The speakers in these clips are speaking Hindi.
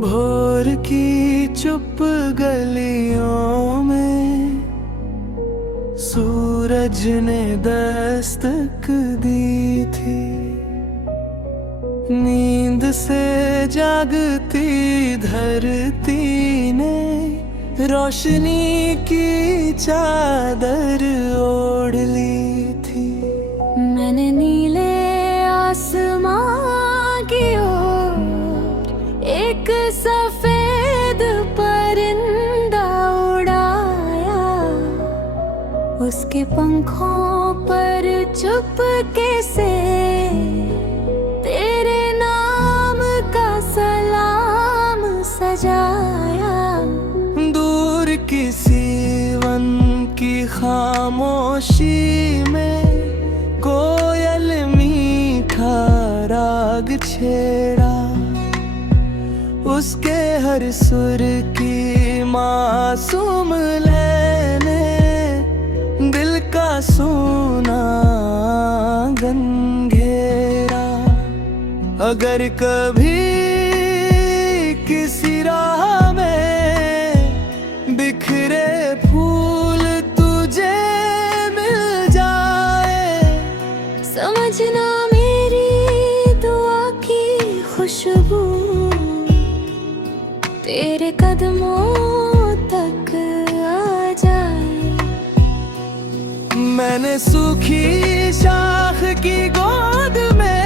भोर की चुप गलियों में सूरज ने दस्तक दी थी। नींद से जागती धरती ने रोशनी की चादर ओढ़ ली थी। मैंने नीले आसमां की ओर एक सफेद परिंदा उड़ाया। उसके पंखों पर चुपके से तेरे नाम का सलाम सजाया। दूर किसी वन की खामोशी में कोयल मीठा राग छेड़ा। उसके हर सुर की मासूम लहने दिल का सोना आंगन घेरा। अगर कभी किसी राह में बिखरे फूल तुझे मिल जाए, समझना मेरी दुआ की खुशबू तेरे कदमों तक आ जाए। मैंने सूखी शाख की गोद में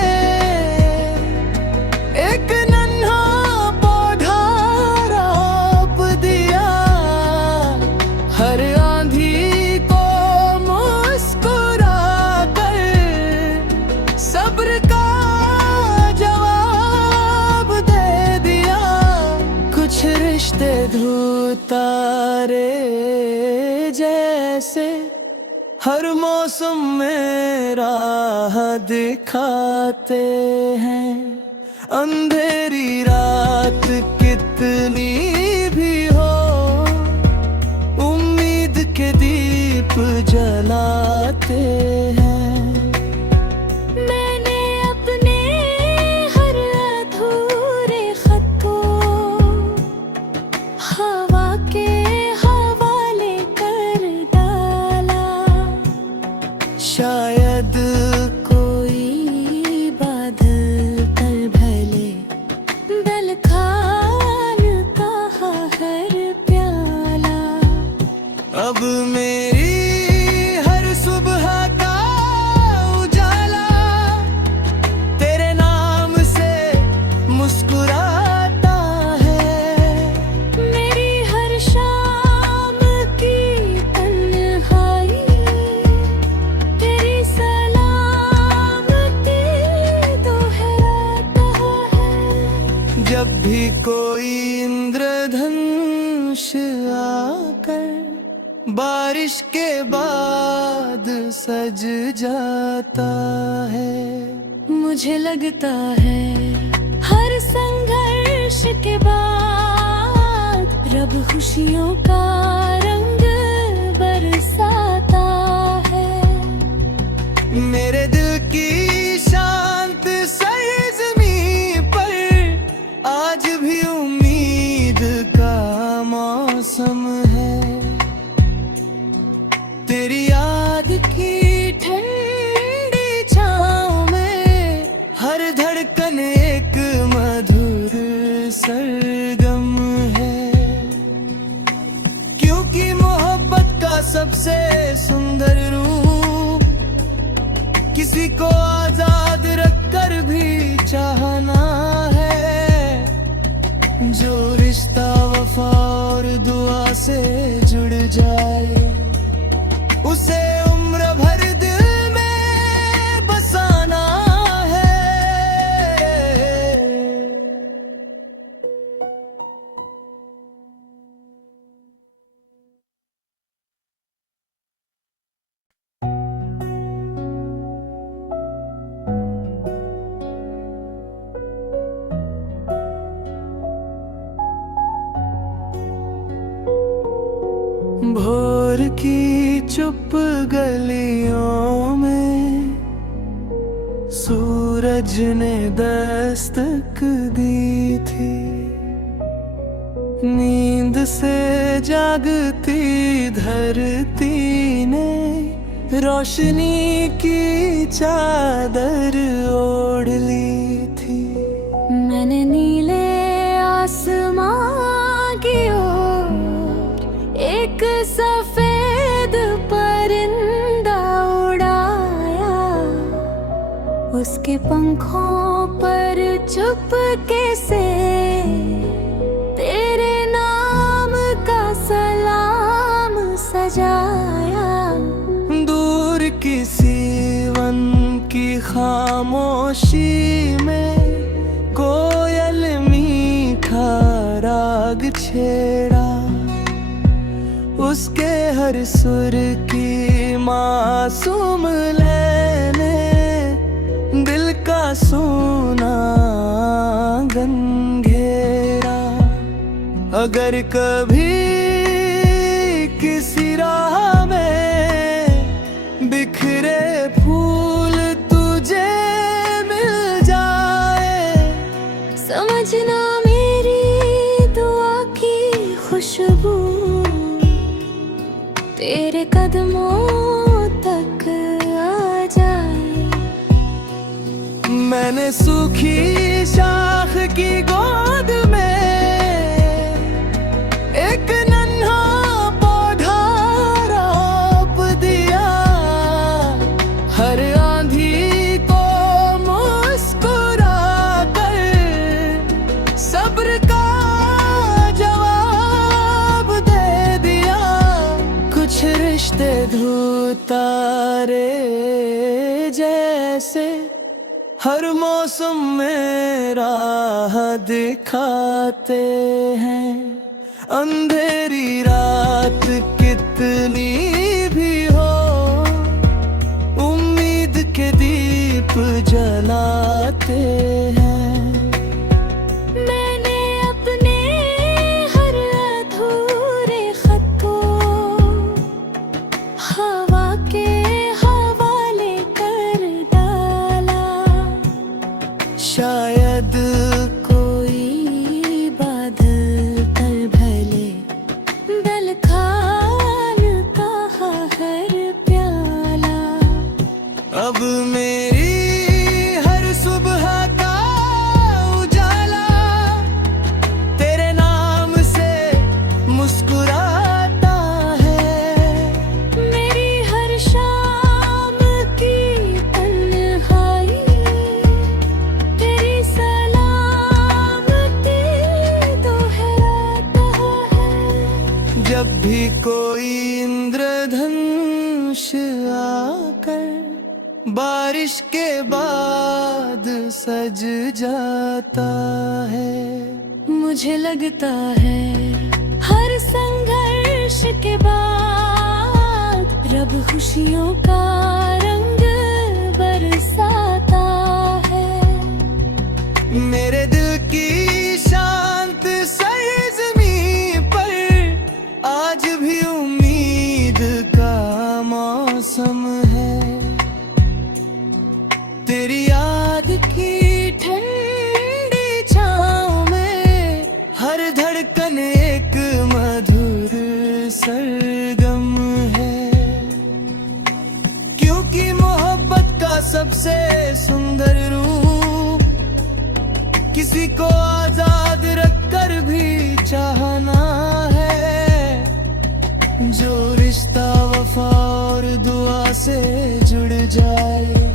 एक नन्हा पौधा रोप दिया। हर आंधी को मुस्कुरा कर सब्र का जवाब दे दिया। कुछ रिश्ते धुतारे जैसे हर मौसम में राह दिखाते हैं। अंधेरी रात कितनी भी हो, उम्मीद के दीप जलाते हैं। मैंने अपने हर अधूरे खत को हवा के हवाले कर डाला। शायद कोई बादल तल भले दल खालता हर प्याला। अब मेरी हर सुबह का उजाला तेरे नाम से मुस्कुराता है। मेरी हर शाम की तन्हाई तेरी सलामती दोहराता है। जब भी कोई इंद्रधनुष आकर बारिश के बाद सज जाता है, मुझे लगता है हर संघर्ष के बाद रब खुशियों का रंग बरसाता है। मेरे दिल की शांत सरजमीं पर आज भी उम्मीद का मौसम है। तेरी याद की ठंडी छाँव में हर धड़कन एक मधुर सरगम है। क्योंकि मोहब्बत का सबसे सुंदर रूप किसी को आजाद रखकर भी चाहना है। जो रिश्ता वफा और दुआ से जुड़ जाए उसे उम्र भर दिल में बसाना है। भोर की चुप गलियों में सूरज ने दस्तक दी थी। नींद से जागती धरती ने रोशनी की चादर ओढ़ ली थी। मैंने नीले आसमां की ओर एक सफेद परिंदा उड़ाया, उसके पंखों पर चुपके से तेरे नाम का सलाम सजाया। दूर किसी वन की खामोशी में कोयल मीठा राग छेड़ा, उसके हर सुर की मासूम लैने दिल का सोना आंगन घेरा। अगर कभी किसी राह में बिखरे फूल तुझे मिल जाए, समझना मेरी दुआ की खुशबू तेरे कदमों तक आ जाए। मैंने सूखी शाख की गोद में एक नन्हा पौधा रोप दिया, हर आंधी को मुस्कुरा कर सब्र का जवाब दे दिया। कुछ रिश्ते धूतारे जैसे हर मौसम में राह दिखाते हैं। अंधेरी रात कितनी भी हो, उम्मीद के दीप जलाते हैं। मैंने अपने हर अधूरे खत को हवा के हवाले कर डाला। शायद कोई बादल पर भले दल खान कहा हर प्याला। अब मेरी हर सुबह का उजाला तेरे नाम से मुस्कुराता है। मेरी हर शाम की तन्हाई तेरी सलामती दोहराता है। जब भी कोई इंद्रधनुष आकर बारिश के बाद सज जाता है, मुझे लगता है हर संघर्ष के बाद रब खुशियों का रंग बरसाता है। मेरे दिल की शांत सरजमीं पर आज भी उम्मीद का मौसम है। तेरी याद की ठंडी छाँव में हर धड़कन एक मधुर सरगम है। क्योंकि मोहब्बत का सबसे सुंदर रूप किसी को आजाद रखकर भी चाहना है। जो रिश्ता वफा और दुआ से जुड़ जाए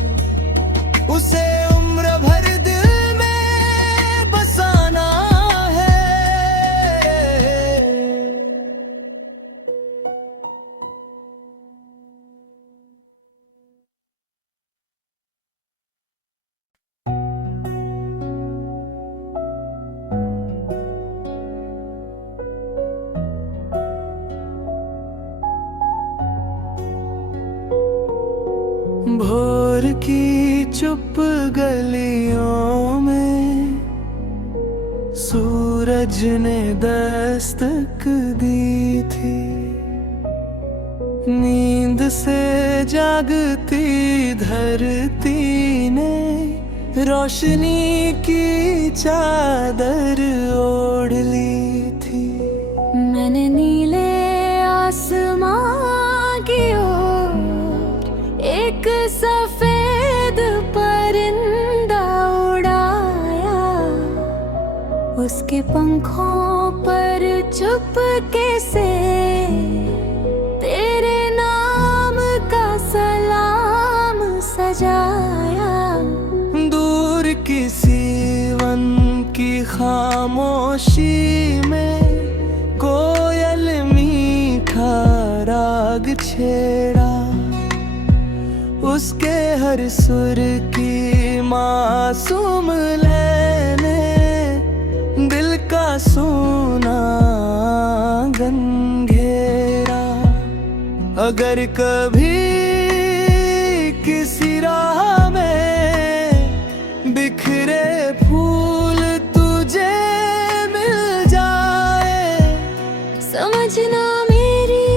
उसे उम्र भर दिल में बसाना है। भोर की चुप गलियों में सूरज ने दस्तक दी थी। नींद से जागती धरती ने रोशनी की चादर ओढ़ ली थी। मैंने नीले आसमां की ओर एक सफेद परिंदा उड़ाया। उसके पंखों पर चुपके से तेरे नाम का सलाम सजाया। दूर किसी वन की खामोशी में कोयल मीठा राग छेड़ा। उसके हर सुर की मासूम लैने दिल का सोना आंगन घेरा। अगर कभी किसी राह में बिखरे फूल तुझे मिल जाए, समझना मेरी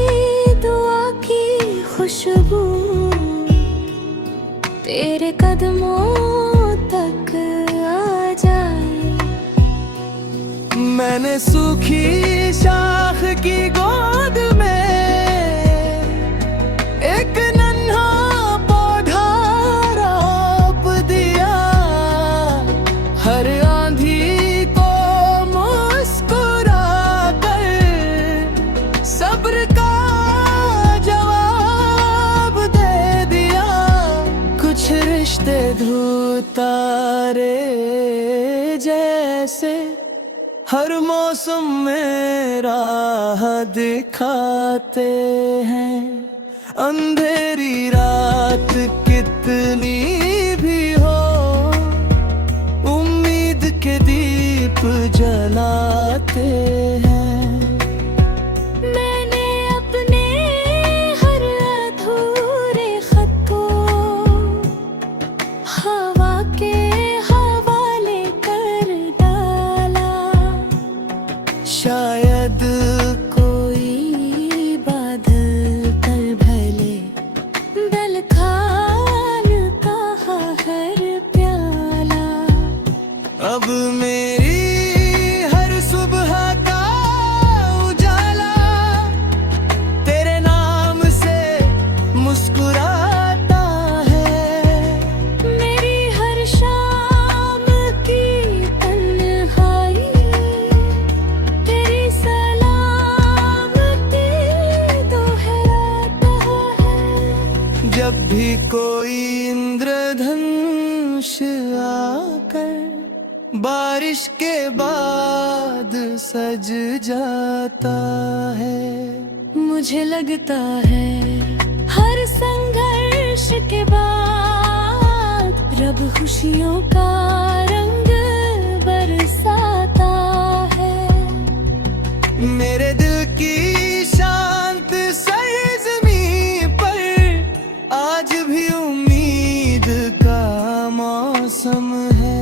दुआ की खुशबू तेरे कदमों तक आ जाए। मैंने सूखी शाख की गोद में एक नन्हा पौधा रोप दिया। हर आंधी को मुस्कुरा कर सब्र का जवाब दे दिया। कुछ रिश्ते धूतारे जैसे हर मौसम में राह दिखाते हैं। अंधेरी रात कितनी भी हो, उम्मीद के दीप जलाते हैं। मैंने अपने हर अधूरे खत को हवा के हवाले कर डाला। शायद कोई बादल तल भले दल खान कहा हर प्याला। अब मेरी हर सुबह का उजाला तेरे नाम से मुस्कुराता है। मेरी हर शाम की तन्हाई तेरी सलामती दोहराता है। जब भी कोई इंद्रधनुष आकर बारिश के बाद सज जाता है। मुझे लगता है हर संघर्ष के बाद रब खुशियों का रंग बरसाता है। मेरे दिल की शांत सरज़मीं पर आज भी उम्मीद का मौसम है।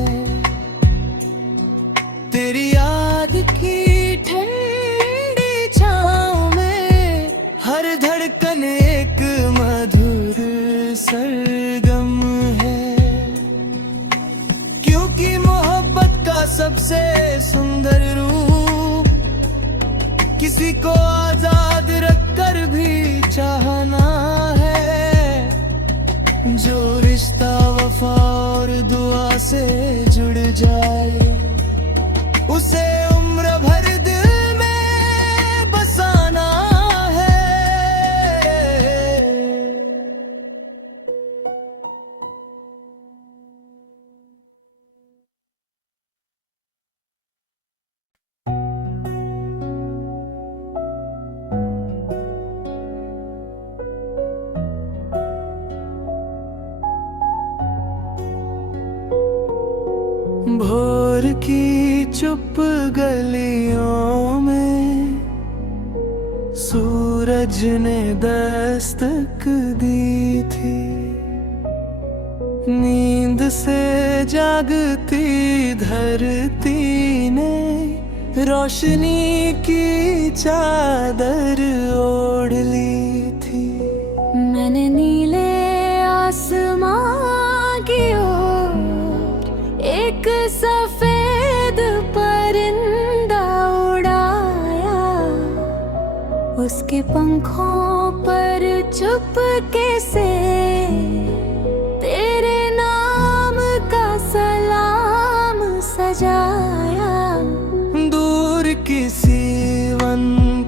तेरी याद की ठंडी छाँव में हर धड़कन एक मधुर सरगम है। क्योंकि मोहब्बत का सबसे सुंदर रूप किसी को आजाद रखकर भी चाहना है। जो रिश्ता वफा और दुआ से जुड़ जाए उसे उम्र भर दिल में बसाना है। भोर की चुप गलियों में सूरज ने दस्तक दी थी। नींद से जागती धरती ने रोशनी की चादर ओढ़ ली थी। मैंने नीले आसमां की ओर एक सफेद परिंदा उड़ाया। उसके पंखों पर चुपके से तेरे नाम का सलाम सजाया। दूर किसी वन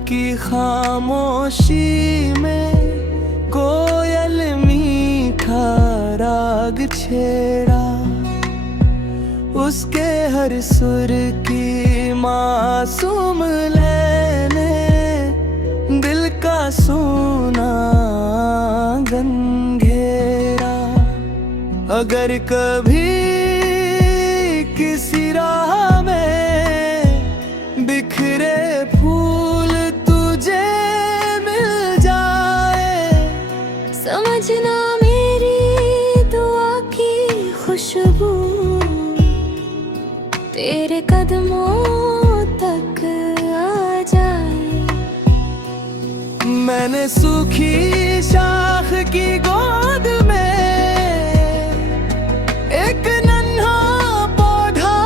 की खामोशी में कोयल मीठा राग छेड़ा, उसके हर सुर की मासूम लैने दिल का सोना गन घेरा। अगर कभी किसी राह में बिखरे फूल तुझे मिल जाए, समझना मेरी दुआ की खुशबू तेरे कदमों तक आ जाए। मैंने सूखी शाख की गोद में एक नन्हा पौधा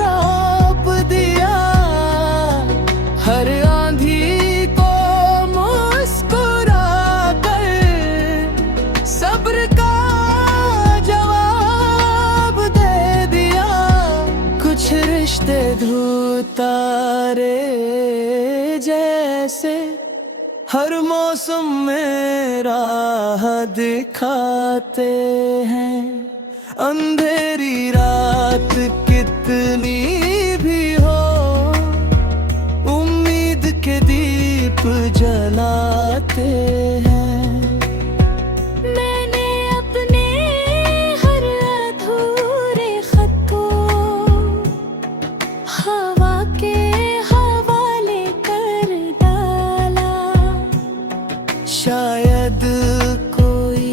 रोप दिया, हर आंधी को मुस्कुरा कर सब्र का जवाब दे दिया। कुछ रिश्ते धूतारे जैसे हर मौसम में राह दिखाते हैं। अंधेरी रात कितनी भी हो, उम्मीद के दीप जलाते हैं। मैंने अपने हर अधूरे खत को हवा के हवाले कर डाला। शायद कोई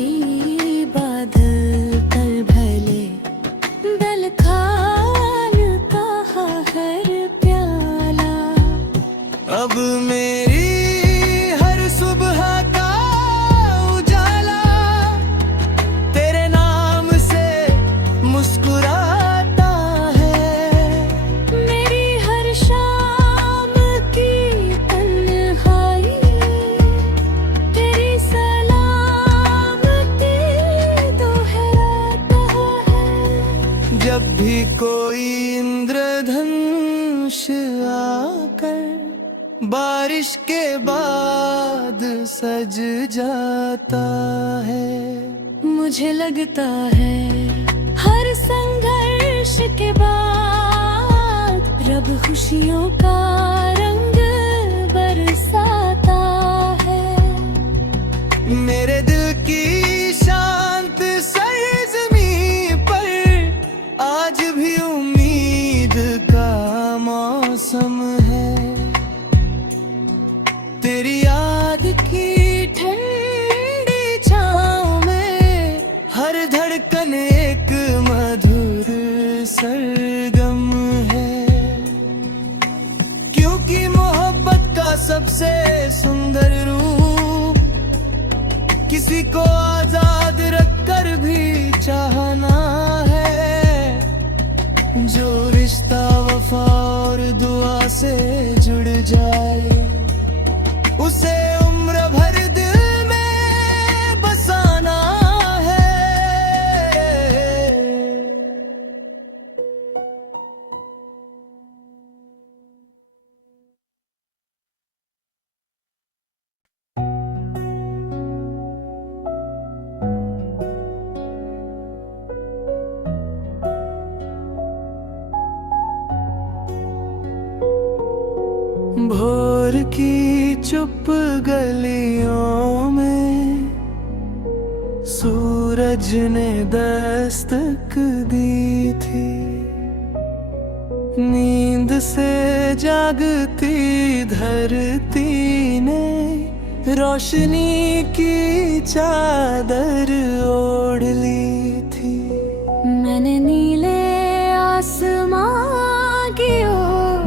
बादल पर भले दल खालता हर प्याला। अब मेरी हर सुबह का उजाला तेरे नाम से मुस्कुराता है। मेरी हर शाम की तन्हाई तेरी सलामती दोहराता है। जब भी कोई इंद्रधनुष आकर बारिश के बाद सज जाता है, मुझे लगता है हर संघर्ष के बाद रब खुशियों का रंग बरसाता है। मेरे दिल की शांत सरजमीं पर आज भी उम्मीद का मौसम है। तेरी याद की ठंडी छाँव में हर धड़कन एक मधुर सरगम है। क्योंकि मोहब्बत का सबसे सुंदर रूप किसी को आजाद रखकर भी चाहना है। जो रिश्ता वफा और दुआ से जुड़ जाए उसे उम्र भर दिल में बसाना है। भोर की चुप गलियों में सूरज ने दस्तक दी थी। नींद से जागती धरती ने रोशनी की चादर ओढ़ ली थी। मैंने नीले आसमां की ओर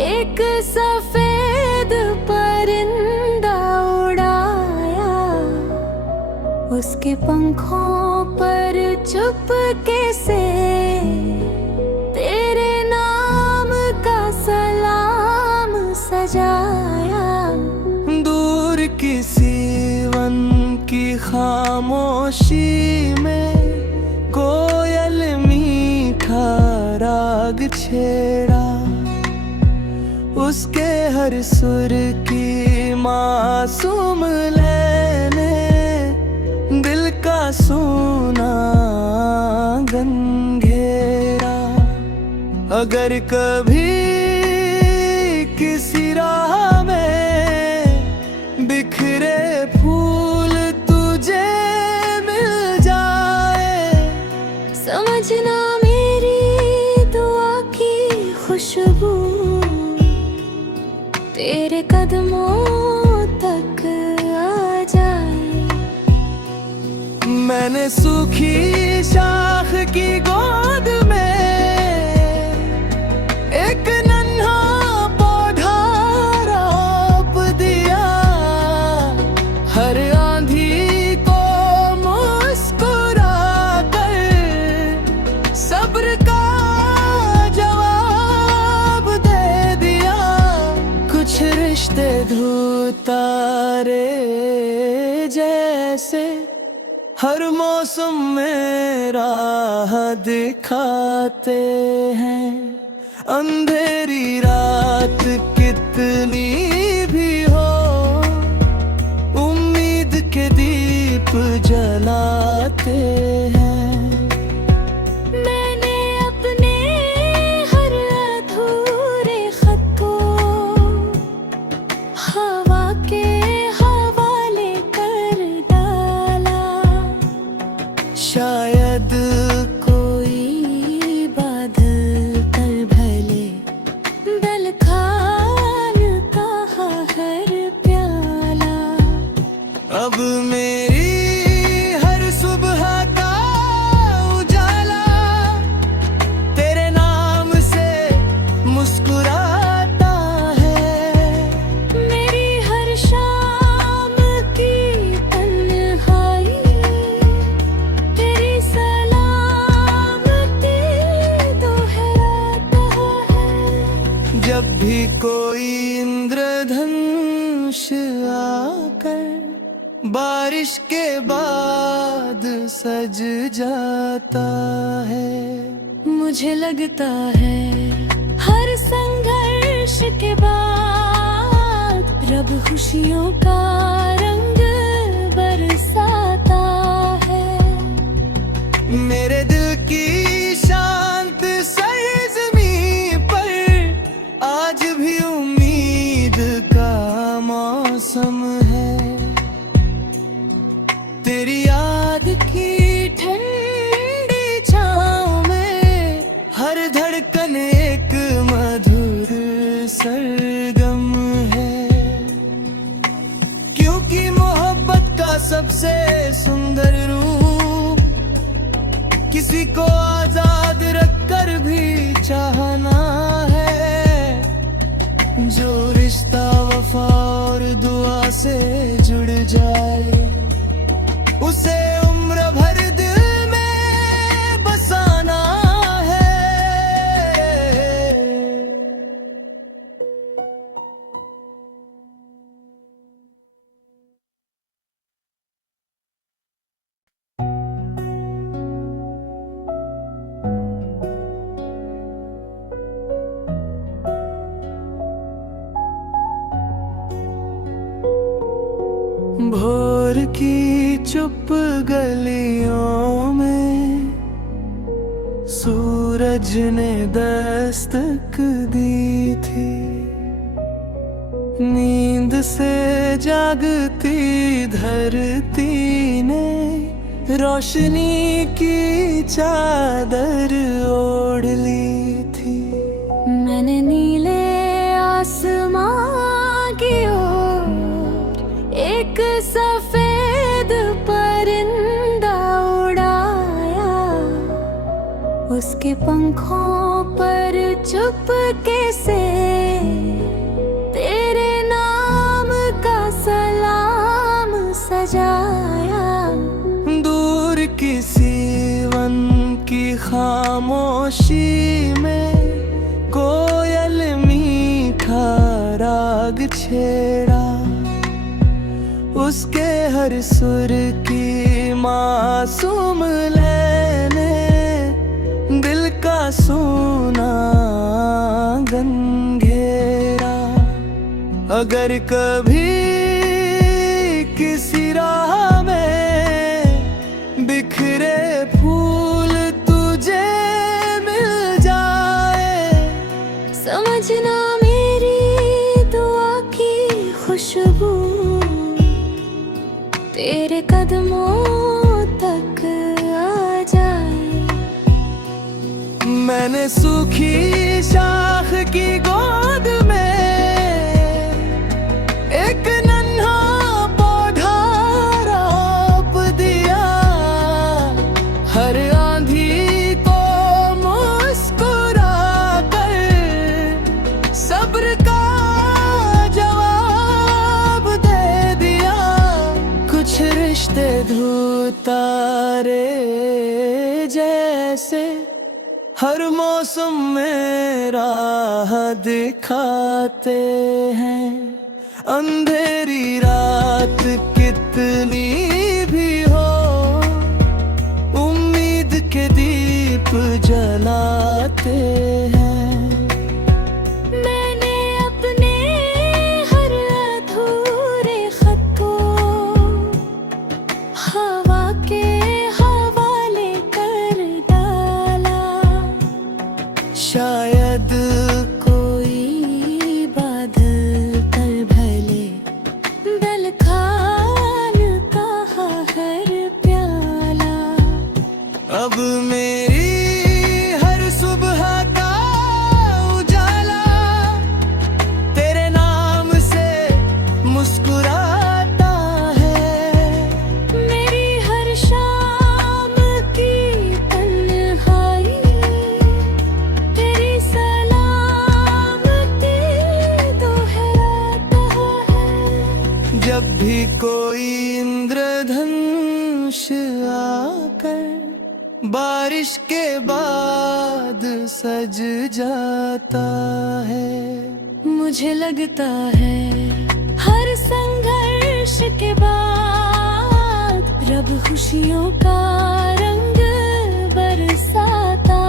एक सफेद परिंदा उड़ाया, उसके पंखों पर चुपके से तेरे नाम का सलाम सजाया। खामोशी में कोयल मीठा राग छेड़ा, उसके हर सुर की मासूम लैने दिल का सोना गंघेरा। अगर कभी किसी राह में बिखरे फूल तुझे मिल जाए, समझना मेरी दुआ की खुशबू तेरे कदमों तक आ जाए। मैंने सूखी शाख की गोद में एक नन्हा पौधा रोप दिया, हर आंधी को मुस्कुरा कर सब्र का जवाब दे दिया। कुछ रिश्ते धूतारे जैसे हर मौसम में राह दिखाते हैं। अंधेरी रात कितनी भी हो, उम्मीद के दीप जलाते हैं। मैंने अपने हर अधूरे खत को हवा के हवाले कर डाला। शायद कोई बादल पर भले दल खान का हर प्याला। अब मेरी हर सुबह का उजाला तेरे नाम से मुस्कुराता है। मेरी हर शाम की तन्हाई तेरी सलामती दोहराता है। जब भी कोई इंद्रधनुष आकर बारिश के बाद सज जाता है, मुझे लगता है हर संघर्ष के बाद रब खुशियों का रंग बरसाता है। मेरे दिल की शांत सरज़मीं पर आज भी उम्मीद का मौसम है। तेरी याद की ठंडी छाँव में हर धड़कन एक मधुर सरगम है। क्योंकि मोहब्बत का सबसे सुंदर रूप किसी को आजाद रखकर भी चाहना है। जो रिश्ता वफा और दुआ से जुड़ जाए उसे उम्र भर दिल में बसाना है। भोर की चुप गलियों में सूरज ने दस्तक दी थी। नींद से जागती धरती ने रोशनी की चादर ओढ़ ली थी। मैंने नीले आसमां की ओर एक सफेद परिंदा उड़ाया, उसके पंखों पर चुपके से तेरे नाम का सलाम सजाया। दूर किसी वन की खामोशी में कोयल मीठा राग छेड़ा, उसके हर सुर की मासूम लैने दिल का सोना गंधेरा। अगर कभी किसी राह में बिखरे फूल तुझे मिल जाए, समझना मेरी दुआ की खुशबू तेरे कदमों तक आ जाए। मैंने सूखी शाख की गोद में एक नन्हा पौधा रोप दिया। हर आंधी को मुस्कुरा कर सब्र का जवाब दे दिया। कुछ रिश्ते धूतारे जैसे हर मौसम में राह दिखाते हैं। अंधेरी रात कितनी भी हो, उम्मीद के दीप जलाते हैं। मैंने अपने हर अधूरे खत को हवा के हवाले कर डाला। शायद कोई बादल पर भले दल खान कहा हर प्याला। अब मेरी हर सुबह का उजाला तेरे नाम से मुस्कुराता है। मेरी हर शाम की तन्हाई तेरी सलामती दोहराता है। जब भी कोई इंद्रधनुष आकर बारिश के बाद सज जाता है, मुझे लगता है हर संघर्ष के बाद रब खुशियों का रंग बरसाता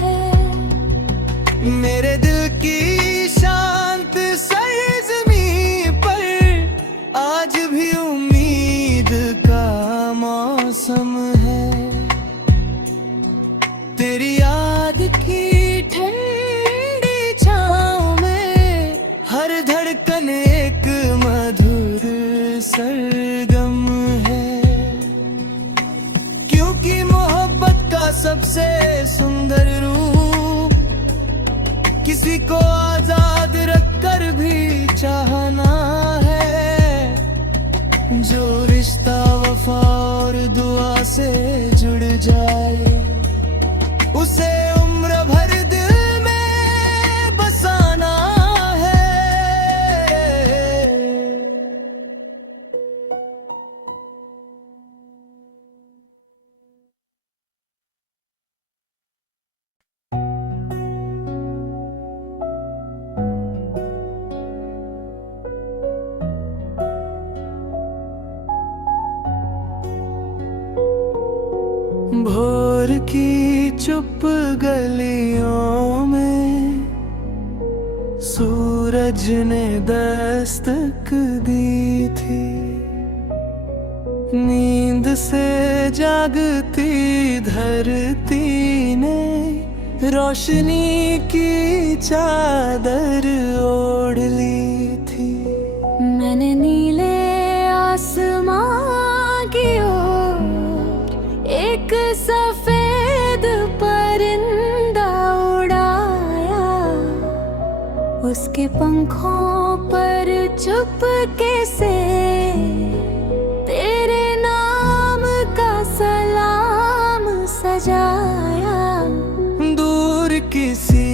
है। मेरे दिल की शांत सरज़मीं पर आज भी उम्मीद का मौसम है। तेरी याद की ठंडी छाँव में हर धड़कन एक मधुर सरगम है। क्योंकि मोहब्बत का सबसे सुंदर रूप किसी को आजाद रखकर भी चाहना है। जो रिश्ता वफा और दुआ से जुड़ जाए उसे उम्र भर दिल में बसाना है। भोर की चुप गलियों में सूरज ने दस्तक दी थी। नींद से जागती धरती ने रोशनी की चादर ओढ़ ली थी। मैंने नीले आसमां की ओर एक सफेद परिंदा उड़ाया। उसके पंखों पर चुपके से तेरे नाम का सलाम सजाया। दूर किसी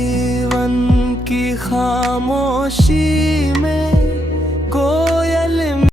वन की खामोशी में